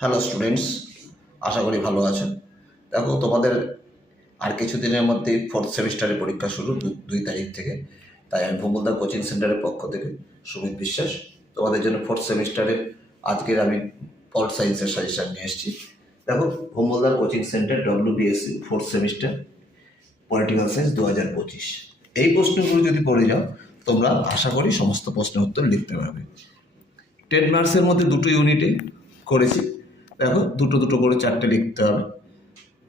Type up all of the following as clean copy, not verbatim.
Hello students, আশা করি ভালো আছো। দেখো, তোমাদের আর কিছুদিনের মধ্যেই ফোর্থ সেমিস্টারের পরীক্ষা শুরু 2 তারিখ থেকে। তাই আমি ভূমলদা কোচিং সেন্টারের পক্ষ থেকে সুমিত বিশ্বাস তোমাদের জন্য ফোর্থ সেমিস্টারের আজকের আমি পল সায়েন্সের সাজেশান নিয়ে এসেছি। দেখো, Bhumaldar coaching centre WBSC fourth semester political science 2025, এই প্রশ্নগুলো যদি পড়ে যাও তোমরা আশা করি সমস্ত প্রশ্নের উত্তর লিখতে পারবে। 10 মার্কসের মধ্যে 2টো ইউনিটে করেছি। দেখো, দুটো দুটো করে 4টে লিখতে হবে,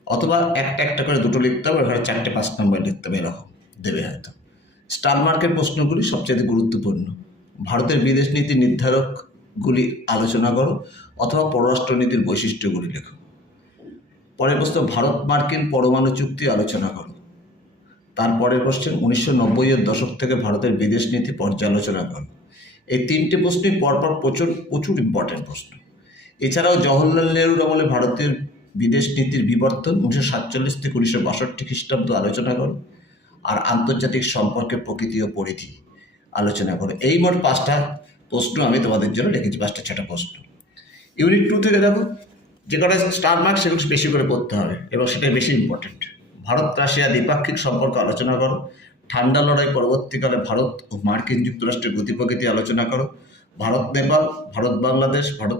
অথবা একটা একটা করে 2টো লিখতে হবে, এবার 4টে 5 নম্বর লিখতে হবে, এরকম দেবে হয়তো। স্টার মার্কের প্রশ্নগুলি সবচেয়ে গুরুত্বপূর্ণ। ভারতের বিদেশ নীতি নির্ধারকগুলি আলোচনা করো, অথবা পররাষ্ট্রনীতির বৈশিষ্ট্যগুলি লেখো। পরের প্রশ্ন, ভারত মার্কিন পরমাণু চুক্তি আলোচনা করো। তারপরের কোশ্চেন, 1990-এর দশক থেকে ভারতের বিদেশ নীতি পর্যালোচনা করো। এই 3টে প্রশ্নই পরপর প্রচুর ইম্পর্টেন্ট প্রশ্ন। এছাড়াও জওহরলাল নেহরুর আমলে ভারতের বিদেশ নীতির বিবর্তন 1947 থেকে 1962 খ্রিস্টাব্দ আলোচনা করো। আর আন্তর্জাতিক সম্পর্কের প্রকৃতি ও পরিধি আলোচনা করো। এই মোট 5টা প্রশ্ন আমি তোমাদের জন্য রেখেছি, 5টা 6টা প্রশ্ন। ইউনিট 2 থেকে দেখো, যে কটা স্টার মার্ক সেগুলো বেশি করে পড়তে হবে এবং সেটাই বেশি ইম্পর্টেন্ট। ভারত রাশিয়া দ্বিপাক্ষিক সম্পর্ক আলোচনা করো। ঠান্ডা লড়াই পরবর্তীকালে ভারত ও মার্কিন যুক্তরাষ্ট্রের গতি প্রকৃতি আলোচনা করো। ভারত নেপাল, ভারত বাংলাদেশ, ভারত